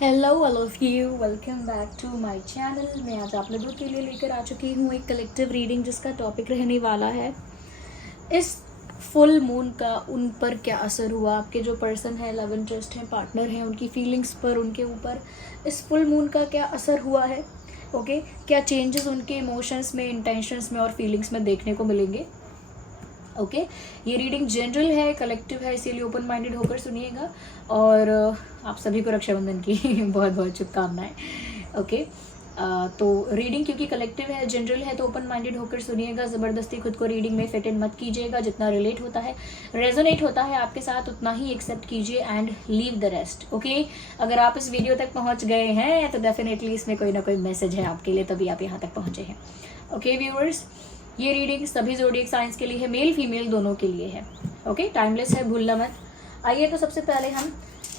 Hello all of you, welcome back to my channel. मैं आज आप लोगों के लिए लेकर आ चुकी हूँ एक कलेक्टिव रीडिंग जिसका टॉपिक रहने वाला है इस फुल मून का उन पर क्या असर हुआ। आपके जो पर्सन है, लव इंटरेस्ट हैं, पार्टनर हैं, उनकी फीलिंग्स पर, उनके ऊपर इस फुल मून का क्या असर हुआ है। ओके, क्या चेंजेस उनके इमोशंस में, इंटेंशंस में और फीलिंग्स में देखने को मिलेंगे। ओके ये रीडिंग जनरल है, कलेक्टिव है, इसीलिए ओपन माइंडेड होकर सुनिएगा। और आप सभी को रक्षाबंधन की बहुत बहुत शुभकामनाएं। ओके तो रीडिंग क्योंकि कलेक्टिव है, जनरल है, तो ओपन माइंडेड होकर सुनिएगा। ज़बरदस्ती खुद को रीडिंग में फिट इन मत कीजिएगा। जितना रिलेट होता है, रेजोनेट होता है आपके साथ, उतना ही एक्सेप्ट कीजिए and leave the rest. Okay अगर आप इस वीडियो तक पहुंच गए हैं तो डेफिनेटली इसमें कोई ना कोई मैसेज है आपके लिए, तभी आप यहाँ तक पहुँचे हैं। ओके व्यूअर्स, ये रीडिंग सभी ज़ोडिएक साइंस के लिए है, मेल फीमेल दोनों के लिए है। ओके टाइमलेस है, भूलना मत। आइए तो सबसे पहले हम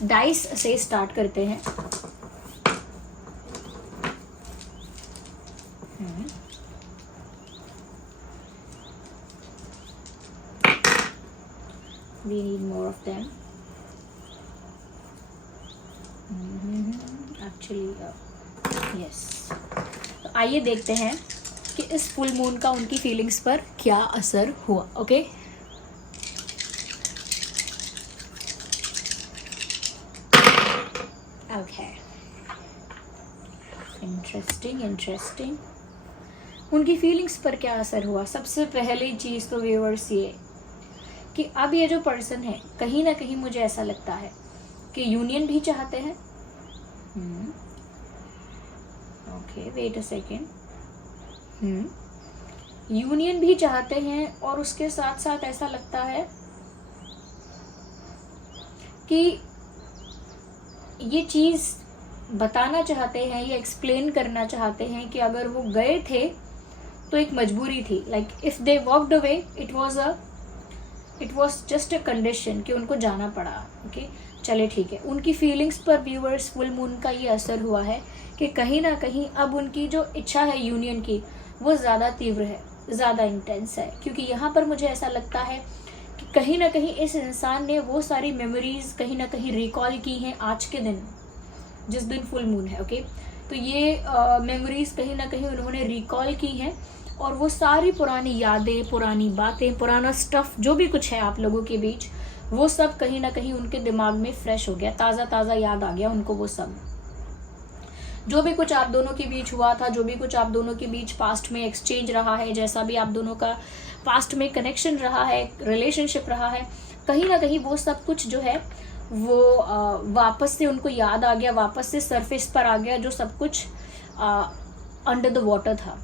डाइस से स्टार्ट करते हैं। We need more of them. Actually, yes. तो आइए देखते हैं कि इस फुल मून का उनकी फीलिंग्स पर क्या असर हुआ। Okay okay, interesting. उनकी फीलिंग्स पर क्या असर हुआ। सबसे पहली चीज़ तो व्यूअर्स ये कि अब ये जो पर्सन है, कहीं ना कहीं मुझे ऐसा लगता है कि यूनियन भी चाहते हैं। Okay wait a second. Union भी चाहते हैं और उसके साथ साथ ऐसा लगता है कि ये चीज़ बताना चाहते हैं या एक्सप्लेन करना चाहते हैं कि अगर वो गए थे तो एक मजबूरी थी। Like if they walked away it was just a condition कि उनको जाना पड़ा। ओके चले ठीक है। उनकी फीलिंग्स पर व्यूअर्स फुल मून का ये असर हुआ है कि कहीं ना कहीं अब उनकी जो इच्छा है यूनियन की, वो ज़्यादा तीव्र है, ज़्यादा इंटेंस है। क्योंकि यहाँ पर मुझे ऐसा लगता है कि कहीं ना कहीं इस इंसान ने वो सारी मेमोरीज कहीं ना कहीं रिकॉल की हैं आज के दिन, जिस दिन फुल मून है। ओके तो ये मेमोरीज कहीं ना कहीं उन्होंने रिकॉल की हैं और वो सारी पुरानी यादें, पुरानी बातें, पुराना स्टफ जो भी कुछ है आप लोगों के बीच, वो सब कहीं ना कहीं उनके दिमाग में फ्रेश हो गया, ताज़ा ताज़ा याद आ गया उनको। वो सब जो भी कुछ आप दोनों के बीच हुआ था, जो भी कुछ आप दोनों के बीच पास्ट में एक्सचेंज रहा है, जैसा भी आप दोनों का पास्ट में कनेक्शन रहा है, रिलेशनशिप रहा है, कहीं ना कहीं वो सब कुछ जो है वो वापस से उनको याद आ गया, वापस से सरफेस पर आ गया, जो सब कुछ अंडर द वाटर था।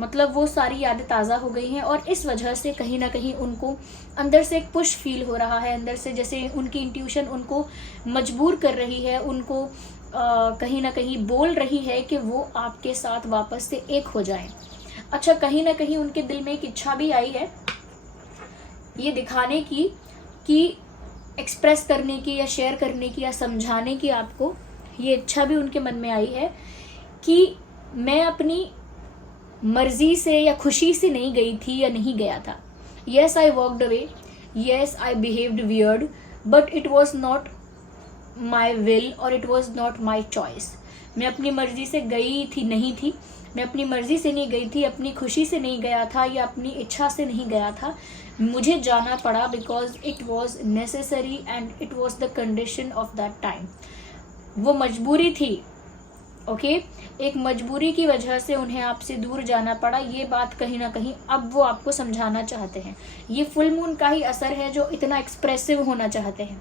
मतलब वो सारी यादें ताज़ा हो गई हैं और इस वजह से कहीं ना कहीं उनको अंदर से एक पुश फील हो रहा है। अंदर से जैसे उनकी इंट्यूशन उनको मजबूर कर रही है, उनको कहीं ना कहीं बोल रही है कि वो आपके साथ वापस से एक हो जाएं। अच्छा, कहीं ना कहीं उनके दिल में एक इच्छा भी आई है ये दिखाने की, कि एक्सप्रेस करने की या शेयर करने की या समझाने की, आपको ये इच्छा भी उनके मन में आई है कि मैं अपनी मर्जी से या खुशी से नहीं गई थी या नहीं गया था। Yes I walked away, yes I behaved weird, but it was not my will और it was not my choice. मैं अपनी मर्जी से गई थी नहीं थी, मैं अपनी मर्जी से नहीं गई थी, अपनी खुशी से नहीं गया था या अपनी इच्छा से नहीं गया था। मुझे जाना पड़ा because it was necessary and it was the condition of that time. वो मजबूरी थी। ओके एक मजबूरी की वजह से उन्हें आपसे दूर जाना पड़ा। ये बात कहीं ना कहीं अब वो आपको समझाना चाहते हैं। ये फुल मून का ही असर है जो इतना एक्सप्रेसिव होना चाहते हैं,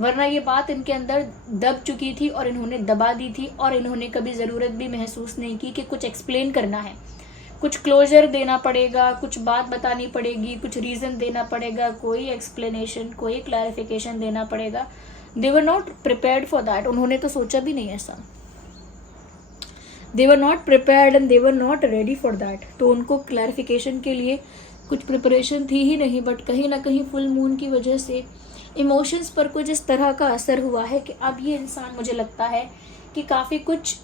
वरना ये बात इनके अंदर दब चुकी थी और इन्होंने दबा दी थी और इन्होंने कभी ज़रूरत भी महसूस नहीं की कि कुछ एक्सप्लेन करना है, कुछ क्लोजर देना पड़ेगा, कुछ बात बतानी पड़ेगी, कुछ रीज़न देना पड़ेगा, कोई एक्सप्लेनेशन, कोई क्लैरिफिकेशन देना पड़ेगा। They were not prepared for that. उन्होंने तो सोचा भी नहीं ऐसा। They were not prepared and they were not ready for that. तो उनको क्लैरिफिकेशन के लिए कुछ प्रिपरेशन थी ही नहीं। बट कहीं ना कहीं फुल मून की वजह से इमोशंस पर कुछ इस तरह का असर हुआ है कि अब ये इंसान, मुझे लगता है कि काफ़ी कुछ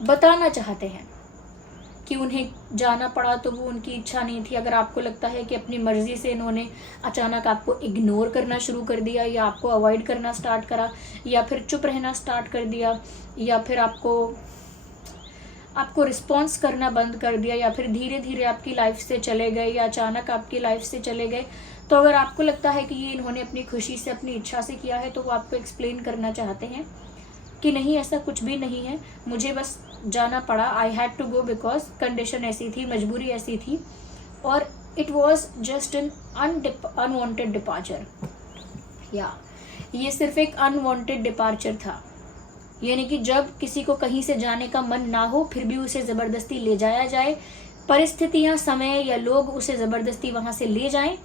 बताना चाहते हैं कि उन्हें जाना पड़ा तो वो उनकी इच्छा नहीं थी, अगर आपको लगता है कि अपनी मर्जी से इन्होंने अचानक आपको इग्नोर करना शुरू कर दिया या आपको अवॉइड करना स्टार्ट करा या फिर चुप रहना स्टार्ट कर दिया या फिर आपको रिस्पॉन्स करना बंद कर दिया या फिर धीरे धीरे आपकी लाइफ से चले गए या अचानक आपकी लाइफ से चले गए, तो अगर आपको लगता है कि ये इन्होंने अपनी खुशी से अपनी इच्छा से किया है तो वो आपको एक्सप्लेन करना चाहते हैं कि नहीं, ऐसा कुछ भी नहीं है, मुझे बस जाना पड़ा, I had to go because condition ऐसी थी, मजबूरी ऐसी थी, और it was just an unwanted departure. या ये सिर्फ एक अनवांटेड डिपार्चर था, यानी कि जब किसी को कहीं से जाने का मन ना हो फिर भी उसे ज़बरदस्ती ले जाया जाए, परिस्थितियाँ, समय या लोग उसे ज़बरदस्ती वहाँ से ले जाएं,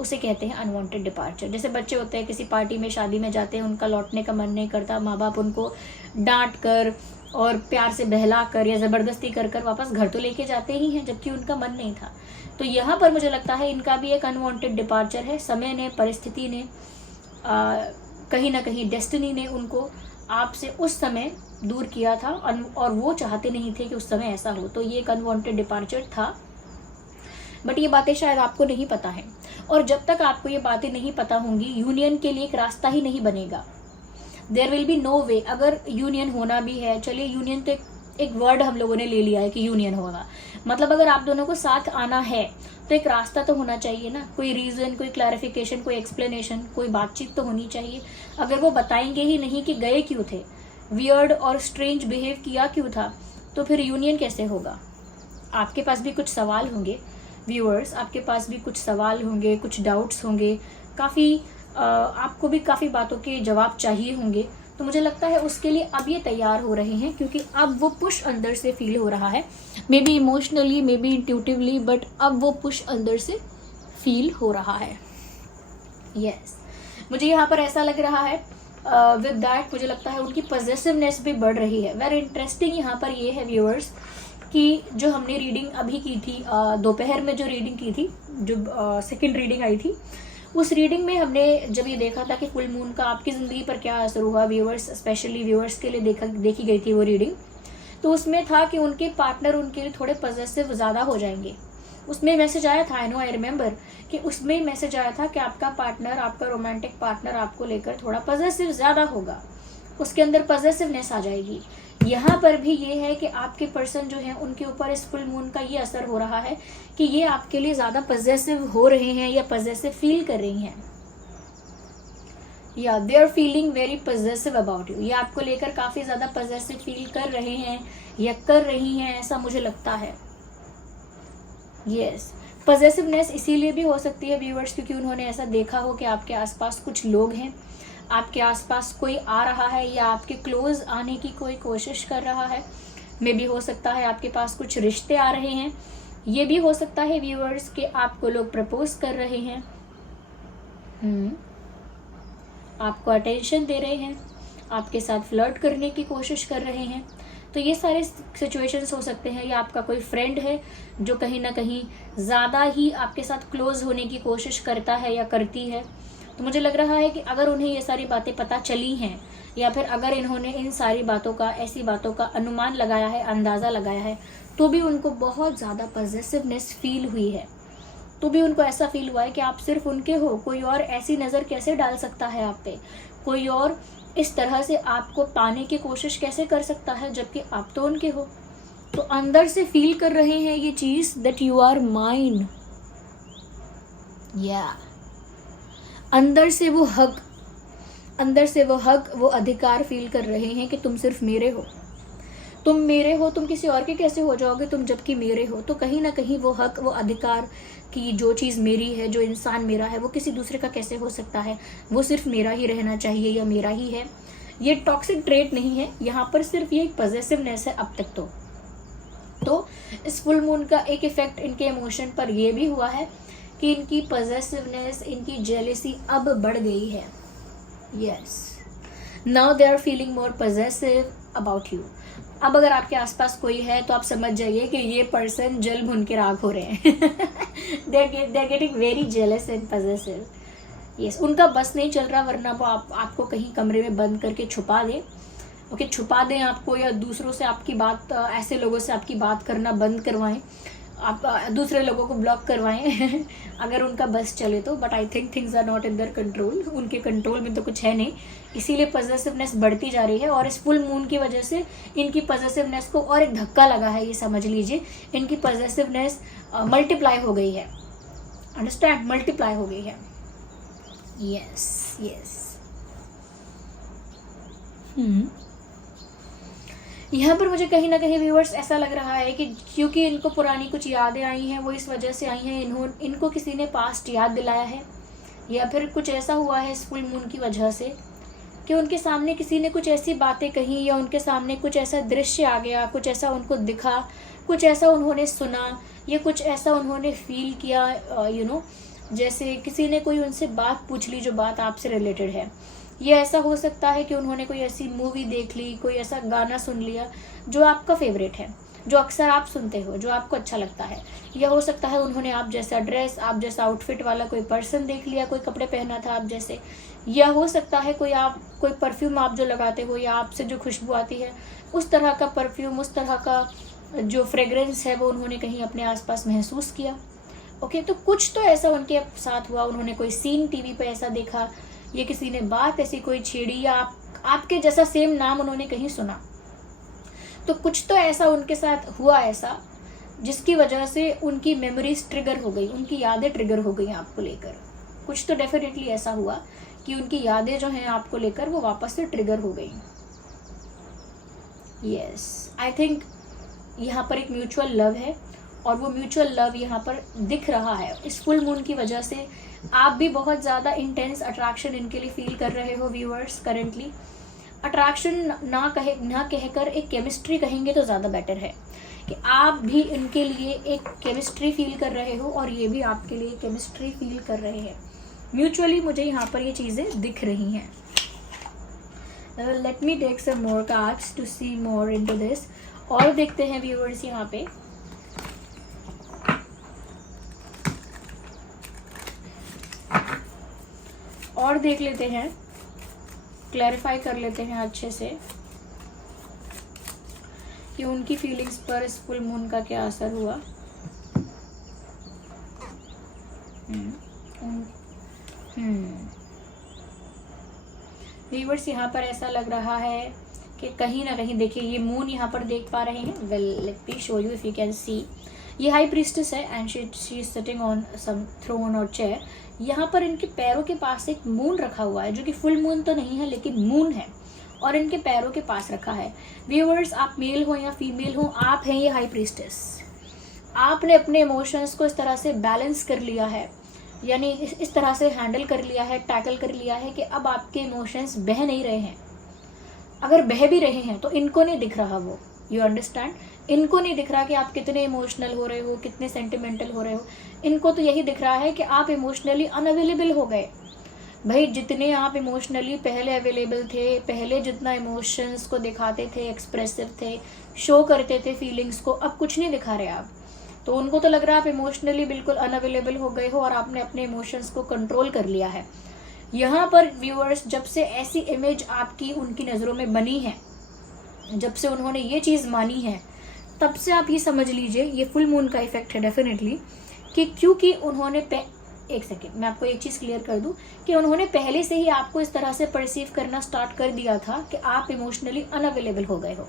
उसे कहते हैं अनवांटेड डिपार्चर। जैसे बच्चे होते हैं, किसी पार्टी में, शादी में जाते हैं, उनका लौटने का मन नहीं करता, माँ बाप उनको डांट कर और प्यार से बहला कर या ज़बरदस्ती कर कर वापस घर तो लेके जाते ही हैं, जबकि उनका मन नहीं था। तो यहाँ पर मुझे लगता है इनका भी एक अनवांटेड डिपार्चर है। समय ने, परिस्थिति ने, कहीं ना कहीं डेस्टिनी ने उनको आपसे उस समय दूर किया था और वो चाहते नहीं थे कि उस समय ऐसा हो। तो ये एक अनवांटेड डिपार्चर था, बट ये बातें शायद आपको नहीं पता है, और जब तक आपको ये बातें नहीं पता होंगी, यूनियन के लिए एक रास्ता ही नहीं बनेगा। देयर विल बी नो वे। अगर यूनियन होना भी है, चलिए यूनियन तो एक वर्ड हम लोगों ने ले लिया है कि यूनियन होगा, मतलब अगर आप दोनों को साथ आना है तो एक रास्ता तो होना चाहिए ना, कोई रीज़न, कोई क्लैरिफिकेशन, कोई एक्सप्लेनेशन, कोई बातचीत तो होनी चाहिए। अगर वो बताएंगे ही नहीं कि गए क्यों थे, वियर्ड और स्ट्रेंज बिहेव किया क्यों था, तो फिर यूनियन कैसे होगा? आपके पास भी कुछ सवाल होंगे व्यूअर्स, आपके पास भी कुछ सवाल होंगे, कुछ डाउट्स होंगे, आपको भी काफ़ी बातों के जवाब चाहिए होंगे। तो मुझे लगता है उसके लिए अब ये तैयार हो रहे हैं, क्योंकि अब वो पुश अंदर से फील हो रहा है, may be emotionally, may be intuitively, but अब वो पुश अंदर से फील हो रहा है। यस, मुझे यहाँ पर ऐसा लग रहा है, विद दैट मुझे लगता है उनकी पॉजिटिवनेस भी बढ़ रही है। वेरी इंटरेस्टिंग यहाँ पर ये है व्यूअर्स कि जो हमने रीडिंग अभी की थी, दोपहर में जो रीडिंग की थी, जो सेकंड रीडिंग आई थी, उस रीडिंग में हमने जब ये देखा था कि फुल मून का आपकी ज़िंदगी पर क्या असर हुआ, व्यूअर्स, स्पेशली व्यूअर्स के लिए देखी गई थी वो रीडिंग, तो उसमें था कि उनके पार्टनर उनके लिए थोड़े पॉजिटिव ज़्यादा हो जाएंगे। उसमें मैसेज आया था, आई नो, आई रिमेंबर, कि उसमें मैसेज आया था कि आपका पार्टनर, आपका रोमांटिक पार्टनर आपको लेकर थोड़ा पॉजिटिव ज़्यादा होगा, उसके अंदर पॉजिटिवनेस आ जाएगी। यहाँ पर भी ये है कि आपके पर्सन जो हैं उनके ऊपर इस फुल मून का ये असर हो रहा है कि ये आपके लिए ज़्यादा पॉजिटिव हो रहे हैं या पॉजिटिव फील कर रही हैं, या they are feeling very positive about you. ये आपको लेकर काफ़ी ज़्यादा पॉजिटिव फील कर रहे हैं या कर रही हैं, ऐसा मुझे लगता है। यस, पॉजिटिवनेस इसीलिए भी हो सकती है व्यूअर्स, क्योंकि उन्होंने ऐसा देखा हो कि आपके आसपास कुछ लोग हैं, आपके आसपास कोई आ रहा है या आपके क्लोज आने की कोई कोशिश कर रहा है। मे भी हो सकता है आपके पास कुछ रिश्ते आ रहे हैं, ये भी हो सकता है व्यूअर्स कि आपको लोग प्रपोज कर रहे हैं, आपको अटेंशन दे रहे हैं, आपके साथ फ्लर्ट करने की कोशिश कर रहे हैं। तो ये सारे सिचुएशंस हो सकते हैं, या आपका कोई फ्रेंड है जो कहीं ना कहीं ज़्यादा ही आपके साथ क्लोज होने की कोशिश करता है या करती है। तो मुझे लग रहा है कि अगर उन्हें ये सारी बातें पता चली हैं, या फिर अगर इन्होंने इन सारी बातों का, ऐसी बातों का अनुमान लगाया है, अंदाज़ा लगाया है, तो भी उनको बहुत ज़्यादा पॉजिटिवनेस फील हुई है, तो भी उनको ऐसा फील हुआ है कि आप सिर्फ उनके हो, कोई और ऐसी नज़र कैसे डाल सकता है आप पे, कोई और इस तरह से आपको पाने की कोशिश कैसे कर सकता है, जबकि आप तो उनके हो। तो अंदर से फील कर रहे हैं ये चीज़, दैट यू आर माइन। या अंदर से वो हक, वो अधिकार फील कर रहे हैं कि तुम सिर्फ मेरे हो, तुम मेरे हो, तुम किसी और के कैसे हो जाओगे तुम, जबकि मेरे हो। तो कहीं ना कहीं वो हक, वो अधिकार कि जो चीज़ मेरी है, जो इंसान मेरा है, वो किसी दूसरे का कैसे हो सकता है, वो सिर्फ मेरा ही रहना चाहिए या मेरा ही है। ये टॉक्सिक ट्रेट नहीं है, यहाँ पर सिर्फ ये एक पॉजिटिवनेस है अब तक। तो इस फुल मून का एक इफेक्ट इनके इमोशन पर यह भी हुआ है कि इनकी पॉजिटिवनेस, इनकी जेलेसी अब बढ़ गई है। Yes, now they are feeling more positive about you. अब अगर आपके आसपास कोई है तो आप समझ जाइए कि ये पर्सन जल भुन के राख हो रहे हैं। They are getting very jealous and positive. Yes, उनका बस नहीं चल रहा, वरना वो आपको कहीं कमरे में बंद करके छुपा दे, ओके, छुपा दें आपको, या दूसरों से आपकी बात, ऐसे लोगों से आपकी बात करना बंद करवाएं, आप दूसरे लोगों को ब्लॉक करवाएं अगर उनका बस चले तो। But I think things are not in their control, उनके कंट्रोल में तो कुछ है नहीं, इसीलिए पॉजिटिवनेस बढ़ती जा रही है। और इस फुल मून की वजह से इनकी पॉजिटिवनेस को और एक धक्का लगा है, ये समझ लीजिए। इनकी पॉजिटिवनेस मल्टीप्लाई हो गई है, अंडरस्टैंड, मल्टीप्लाई हो गई है। Yes yes. यहाँ पर मुझे कहीं ना कहीं व्यूअर्स ऐसा लग रहा है कि क्योंकि इनको पुरानी कुछ यादें आई हैं, वो इस वजह से आई हैं, इनको किसी ने पास्ट याद दिलाया है, या फिर कुछ ऐसा हुआ है इस फुल मून की वजह से कि उनके सामने किसी ने कुछ ऐसी बातें कही, या उनके सामने कुछ ऐसा दृश्य आ गया, कुछ ऐसा उनको दिखा, कुछ ऐसा उन्होंने सुना, या कुछ ऐसा उन्होंने फील किया, जैसे किसी ने कोई उनसे बात पूछ ली जो बात आपसे रिलेटेड है। ये ऐसा हो सकता है कि उन्होंने कोई ऐसी मूवी देख ली, कोई ऐसा गाना सुन लिया जो आपका फेवरेट है, जो अक्सर आप सुनते हो, जो आपको अच्छा लगता है। या हो सकता है उन्होंने आप जैसा ड्रेस, आप जैसा आउटफिट वाला कोई पर्सन देख लिया, कोई कपड़े पहना था आप जैसे। या हो सकता है कोई परफ्यूम आप जो लगाते हो, या आपसे जो खुशबू आती है उस तरह का परफ्यूम, उस तरह का जो फ्रेग्रेंस है वो उन्होंने कहीं अपने आसपास महसूस किया। ओके, तो कुछ तो ऐसा उनके साथ हुआ, उन्होंने कोई सीन टीवी पे ऐसा देखा, ये किसी ने बात ऐसी कोई छेड़ी, या आपके जैसा सेम नाम उन्होंने कहीं सुना। तो कुछ तो ऐसा उनके साथ हुआ ऐसा, जिसकी वजह से उनकी मेमोरीज ट्रिगर हो गई, उनकी यादें ट्रिगर हो गई आपको लेकर। कुछ तो डेफिनेटली ऐसा हुआ कि उनकी यादें जो हैं आपको लेकर वो वापस से ट्रिगर हो गई। यस, आई थिंक यहाँ पर एक म्यूचुअल लव है, और वो म्यूचुअल लव यहाँ पर दिख रहा है। इस फुल मून की वजह से आप भी बहुत ज़्यादा इंटेंस अट्रैक्शन इनके लिए फील कर रहे हो व्यूअर्स। करेंटली अट्रैक्शन ना कहकर एक केमिस्ट्री कहेंगे तो ज़्यादा बेटर है, कि आप भी इनके लिए एक केमिस्ट्री फील कर रहे हो, और ये भी आपके लिए केमिस्ट्री फील कर रहे हैं। म्यूचुअली मुझे यहाँ पर ये चीज़ें दिख रही हैं। Let me take some more cards to see more into this. और देखते हैं व्यूअर्स यहाँ पे, और देख लेते हैं, क्लैरिफाई कर लेते हैं अच्छे से कि उनकी फीलिंग्स पर इस फुल मून का क्या असर हुआ। व्यूअर्स यहाँ पर ऐसा लग रहा है कि कहीं ना कहीं, देखिए ये मून यहाँ पर देख पा रहे हैं। Well, let me show you if you can see. ये हाई प्रीस्टेस है and she is sitting on some throne और चेयर। यहाँ पर इनके पैरों के पास एक मून रखा हुआ है, जो कि फुल मून तो नहीं है लेकिन मून है, और इनके पैरों के पास रखा है। व्यूअर्स, आप मेल हो या फीमेल हो, आप हैं ये हाई प्रीस्टेस। आपने अपने इमोशंस को इस तरह से बैलेंस कर लिया है, यानी इस तरह से हैंडल कर लिया है, टैकल कर लिया है कि अब आपके इमोशंस बह नहीं रहे हैं। अगर बह भी रहे हैं तो इनको नहीं दिख रहा वो, यू अंडरस्टैंड, इनको नहीं दिख रहा कि आप कितने इमोशनल हो रहे हो, कितने सेंटिमेंटल हो रहे हो। इनको तो यही दिख रहा है कि आप इमोशनली अनअवेलेबल हो गए। भाई, जितने आप इमोशनली पहले अवेलेबल थे, पहले जितना इमोशंस को दिखाते थे, एक्सप्रेसिव थे, शो करते थे फीलिंग्स को, अब कुछ नहीं दिखा रहे आप। तो उनको तो लग रहा है आप इमोशनली बिल्कुल अनअवेलेबल हो गए हो, और आपने अपने इमोशंस को कंट्रोल कर लिया है। यहाँ पर व्यूअर्स, जब से ऐसी इमेज आपकी उनकी नज़रों में बनी है, जब से उन्होंने ये चीज़ मानी है, तब से आप ये समझ लीजिए ये फुल मून का इफेक्ट है डेफिनेटली, कि क्योंकि उन्होंने एक सेकेंड मैं आपको एक चीज़ क्लियर कर दूं कि उन्होंने पहले से ही आपको इस तरह से परसीव करना स्टार्ट कर दिया था कि आप इमोशनली अनअवेलेबल हो गए हो।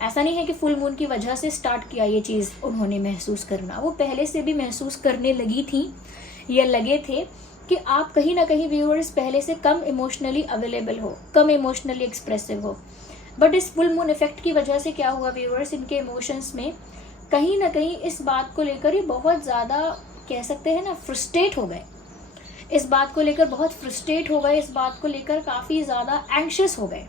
ऐसा नहीं है कि फुल मून की वजह से स्टार्ट किया ये चीज़ उन्होंने महसूस करना, वो पहले से भी महसूस करने लगी थी या लगे थे कि आप कहीं ना कहीं व्यूअर्स पहले से कम इमोशनली अवेलेबल हो, कम इमोशनली एक्सप्रेसिव हो। बट इस फुल मून इफेक्ट की वजह से क्या हुआ व्यूअर्स, इनके इमोशंस में कहीं ना कहीं इस बात को लेकर ही बहुत ज़्यादा, कह सकते हैं ना, फ्रस्ट्रेट हो गए। इस बात को लेकर बहुत फ्रस्ट्रेट हो गए, इस बात को लेकर काफ़ी ज़्यादा एंग्शियस हो गए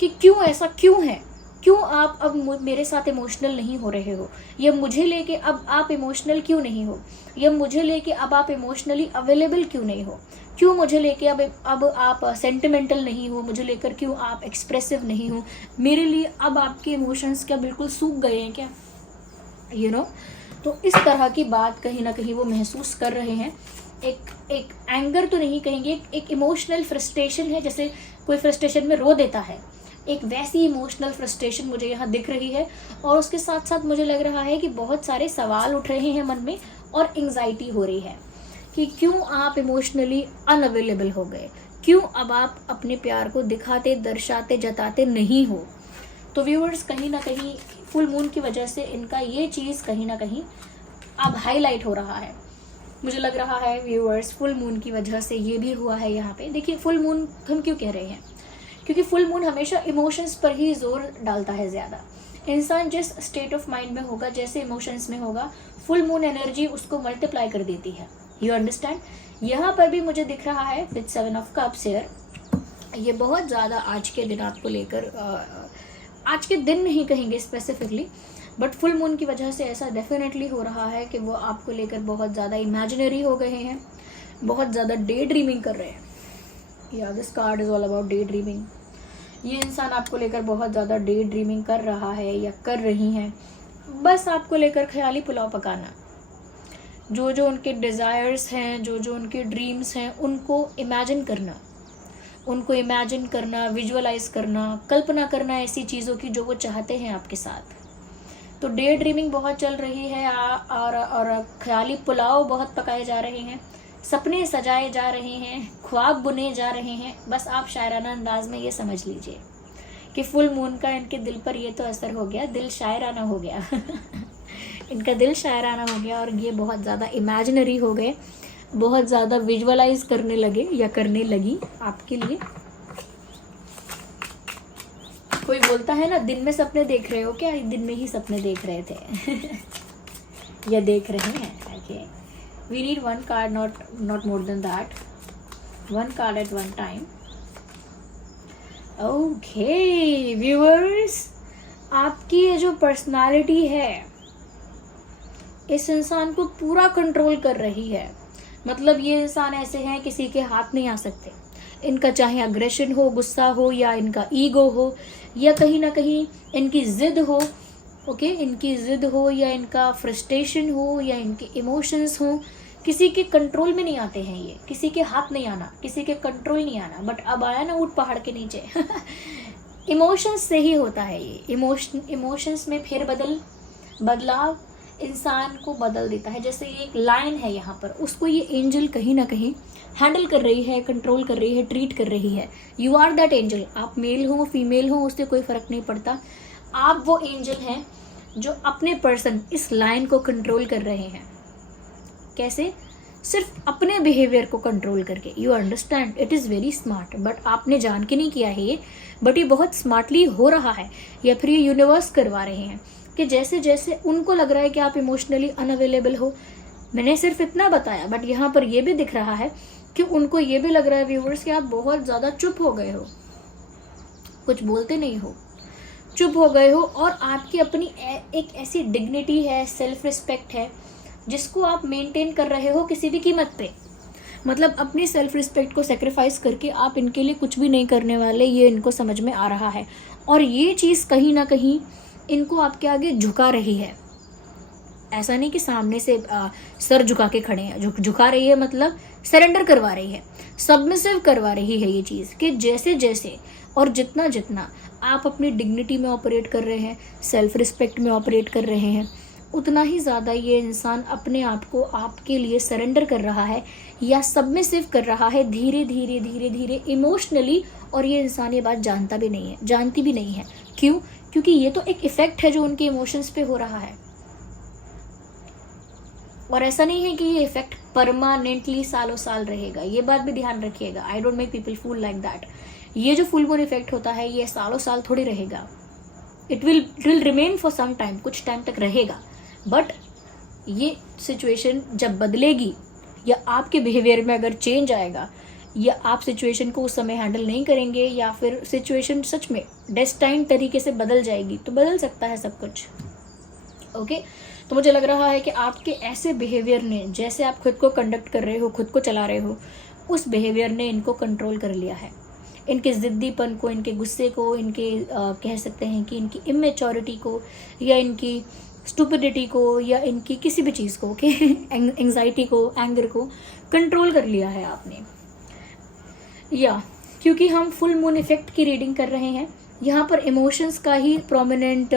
कि क्यों ऐसा क्यों है, क्यों आप अब मेरे साथ इमोशनल नहीं हो रहे हो, या मुझे लेके अब आप इमोशनल क्यों नहीं हो, या मुझे लेके अब आप इमोशनली अवेलेबल क्यों नहीं हो, क्यों मुझे लेके अब आप सेंटिमेंटल नहीं हो, मुझे लेकर क्यों आप एक्सप्रेसिव नहीं हो, मेरे लिए अब आपके इमोशंस क्या बिल्कुल सूख गए हैं क्या, यू नो। तो इस तरह की बात कहीं ना कहीं वो महसूस कर रहे हैं। एक एंगर तो नहीं कहेंगे, एक इमोशनल फ्रस्ट्रेशन है, जैसे कोई फ्रस्ट्रेशन में रो देता है, एक वैसी इमोशनल फ्रस्ट्रेशन मुझे यहाँ दिख रही है, और उसके साथ साथ मुझे लग रहा है कि बहुत सारे सवाल उठ रहे हैं मन में और एंग्जाइटी हो रही है कि क्यों आप इमोशनली अनअवेलेबल हो गए, क्यों अब आप अपने प्यार को दिखाते, दर्शाते, जताते नहीं हो। तो व्यूअर्स, कहीं ना कहीं फुल मून की वजह से इनका ये चीज़ कहीं ना कहीं अब हाईलाइट हो रहा है। मुझे लग रहा है व्यूअर्स, फुल मून की वजह से ये भी हुआ है यहाँ पे। देखिए, फुल मून हम क्यों कह रहे हैं, क्योंकि फुल मून हमेशा इमोशंस पर ही जोर डालता है ज़्यादा। इंसान जिस स्टेट ऑफ माइंड में होगा, जैसे इमोशंस में होगा, फुल मून एनर्जी उसको मल्टीप्लाई कर देती है। You understand. यहाँ पर भी मुझे दिख रहा है विद 7 ऑफ कप्स हियर, ये बहुत ज़्यादा आज के दिन आपको लेकर, आज के दिन नहीं कहेंगे स्पेसिफिकली, बट फुल मून की वजह से ऐसा डेफिनेटली हो रहा है कि वो आपको लेकर बहुत ज़्यादा इमेजिनरी हो गए हैं, बहुत ज़्यादा डे ड्रीमिंग कर रहे हैं। या this card is all about day dreaming. ये इंसान आपको लेकर बहुत ज़्यादा डे ड्रीमिंग कर रहा है या कर रही हैं, बस आपको लेकर ख्याली पुलाव पकाना। जो जो उनके डिज़ायर्स हैं, जो जो उनके ड्रीम्स हैं, उनको इमेजिन करना, विजुअलाइज करना, कल्पना करना ऐसी चीज़ों की जो वो चाहते हैं आपके साथ। तो डे ड्रीमिंग बहुत चल रही है और ख्याली पुलाव बहुत पकाए जा रहे हैं, सपने सजाए जा रहे हैं, ख्वाब बुने जा रहे हैं। बस आप शायराना अंदाज में ये समझ लीजिए कि फुल मून का इनके दिल पर ये तो असर हो गया, दिल शायराना हो गया इनका दिल शायराना हो गया और ये बहुत ज़्यादा इमेजिनरी हो गए, बहुत ज़्यादा विजुअलाइज करने लगे या करने लगी आपके लिए। कोई बोलता है ना, दिन में सपने देख रहे हो क्या, दिन में ही सपने देख रहे थे या देख रहे हैं। Okay, we need one card, not more than that, one card at one time. Okay viewers, आपकी ये जो पर्सनालिटी है इस इंसान को पूरा कंट्रोल कर रही है। मतलब ये इंसान ऐसे हैं, किसी के हाथ नहीं आ सकते। इनका चाहे अग्रेशन हो, गुस्सा हो, या इनका ईगो हो, या कहीं ना कहीं इनकी ज़िद हो। ओके, इनकी ज़िद हो या इनका फ्रस्ट्रेशन हो या इनके इमोशंस हो, किसी के कंट्रोल में नहीं आते हैं ये, किसी के हाथ नहीं आना, किसी के कंट्रोल नहीं आना। बट अब आया ना ऊंट पहाड़ के नीचे इमोशंस से ही होता है ये। इमोशंस में बदलाव इंसान को बदल देता है। जैसे ये एक लाइन है यहाँ पर, उसको ये एंजल कहीं ना कहीं हैंडल कर रही है, कंट्रोल कर रही है, ट्रीट कर रही है। You are that angel. आप मेल हो फीमेल हो उससे कोई फ़र्क नहीं पड़ता, आप वो एंजल हैं जो अपने पर्सन इस लाइन को कंट्रोल कर रहे हैं। कैसे? सिर्फ अपने बिहेवियर को कंट्रोल करके। You understand, it is very smart. But आपने जान के नहीं किया है ये, बट ये बहुत स्मार्टली हो रहा है, या फिर ये यूनिवर्स करवा रहे हैं कि जैसे जैसे उनको लग रहा है कि आप इमोशनली अनअवेलेबल हो। मैंने सिर्फ इतना बताया, बट यहाँ पर ये भी दिख रहा है कि उनको ये भी लग रहा है व्यूवर्स कि आप बहुत ज़्यादा चुप हो गए हो, कुछ बोलते नहीं हो, चुप हो गए हो। और आपकी अपनी एक ऐसी डिग्निटी है, सेल्फ रिस्पेक्ट है, जिसको आप मेंटेन कर रहे हो किसी भी कीमत पे। मतलब अपनी सेल्फ रिस्पेक्ट को सेक्रीफाइस करके आप इनके लिए कुछ भी नहीं करने वाले, ये इनको समझ में आ रहा है। और ये चीज़ कहीं ना कहीं इनको आपके आगे झुका रही है। ऐसा नहीं कि सामने से सर झुका के खड़े हैं, झुका रही है मतलब सरेंडर करवा रही है, सबमिसिव करवा रही है ये चीज़ कि जैसे जैसे और जितना जितना आप अपनी डिग्निटी में ऑपरेट कर रहे हैं, सेल्फ रिस्पेक्ट में ऑपरेट कर रहे हैं, उतना ही ज़्यादा ये इंसान अपने आप को आपके लिए सरेंडर कर रहा है या सबमिसिव कर रहा है, धीरे धीरे धीरे धीरे इमोशनली। और ये इंसान ये बात जानता भी नहीं है, जानती भी नहीं है। क्यों? क्योंकि ये तो एक इफ़ेक्ट है जो उनके इमोशंस पे हो रहा है। और ऐसा नहीं है कि ये इफेक्ट परमानेंटली सालों साल रहेगा, ये बात भी ध्यान रखिएगा। I don't make people fool like that. ये जो फुल मून इफेक्ट होता है ये सालों साल थोड़ी रहेगा। It will remain for some time, कुछ टाइम तक रहेगा। बट ये सिचुएशन जब बदलेगी या आपके बिहेवियर में अगर चेंज आएगा, या आप सिचुएशन को उस समय हैंडल नहीं करेंगे, या फिर सिचुएशन सच में डेस्टाइन तरीके से बदल जाएगी, तो बदल सकता है सब कुछ। ओके, तो मुझे लग रहा है कि आपके ऐसे बिहेवियर ने, जैसे आप खुद को कंडक्ट कर रहे हो, खुद को चला रहे हो, उस बिहेवियर ने इनको कंट्रोल कर लिया है। इनके ज़िद्दीपन को, इनके गुस्से को, इनके कह सकते हैं कि इनकी इमेच्योरिटी को, या इनकी स्टूपिडिटी को, या इनकी किसी भी चीज़ को, ओके, एंग्जाइटी को, एंगर को कंट्रोल कर लिया है आपने। या क्योंकि हम फुल मून इफेक्ट की रीडिंग कर रहे हैं, यहाँ पर इमोशंस का ही प्रोमिनेंट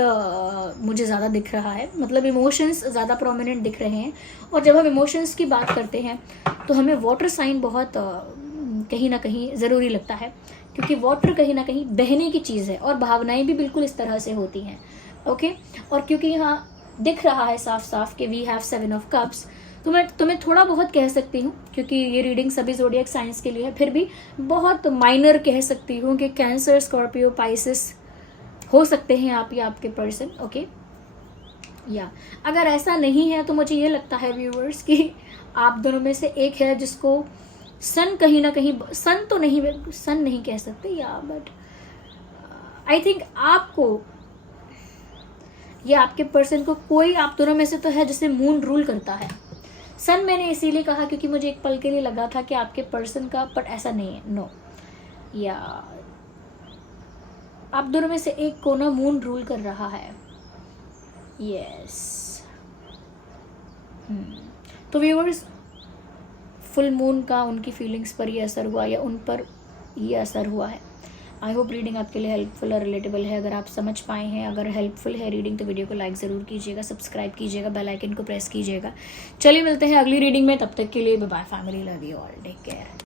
मुझे ज़्यादा दिख रहा है, मतलब इमोशंस ज़्यादा प्रोमिनेंट दिख रहे हैं। और जब हम इमोशंस की बात करते हैं तो हमें वाटर साइन बहुत कहीं ना कहीं ज़रूरी लगता है, क्योंकि वाटर कहीं ना कहीं बहने की चीज़ है और भावनाएं भी बिल्कुल इस तरह से होती हैं। ओके, और क्योंकि यहाँ दिख रहा है साफ साफ कि वी हैव 7 ऑफ कप्स, तो मैं तुम्हें थोड़ा बहुत कह सकती हूँ, क्योंकि ये रीडिंग सभी ज़ोडिएक साइंस के लिए है, फिर भी बहुत माइनर कह सकती हूँ कि कैंसर, स्कॉर्पियो, पाइसिस हो सकते हैं आप या आपके पर्सन। ओके, या अगर ऐसा नहीं है तो मुझे ये लगता है व्यूअर्स कि आप दोनों में से एक है जिसको सन कहीं ना कहीं, सन तो नहीं, सन नहीं कह सकते या, बट आई थिंक आपको या आपके पर्सन को कोई आप दोनों में से तो है जिसे मून रूल करता है। सन मैंने इसीलिए कहा क्योंकि मुझे एक पल के लिए लगा था कि आपके पर्सन का, बट ऐसा नहीं है, नो। या आप दोनों में से एक को ना मून रूल कर रहा है, यस। तो व्यूअर्स, फुल मून का उनकी फीलिंग्स पर ये असर हुआ या उन पर ये असर हुआ है। आई होप रीडिंग आपके लिए हेल्पफुल और रिलेटेबल है। अगर आप समझ पाए हैं, अगर हेल्पफुल है रीडिंग, तो वीडियो को लाइक ज़रूर कीजिएगा, सब्सक्राइब कीजिएगा, बेल आइकन को प्रेस कीजिएगा। चलिए मिलते हैं अगली रीडिंग में, तब तक के लिए bye bye family, love you all, take care.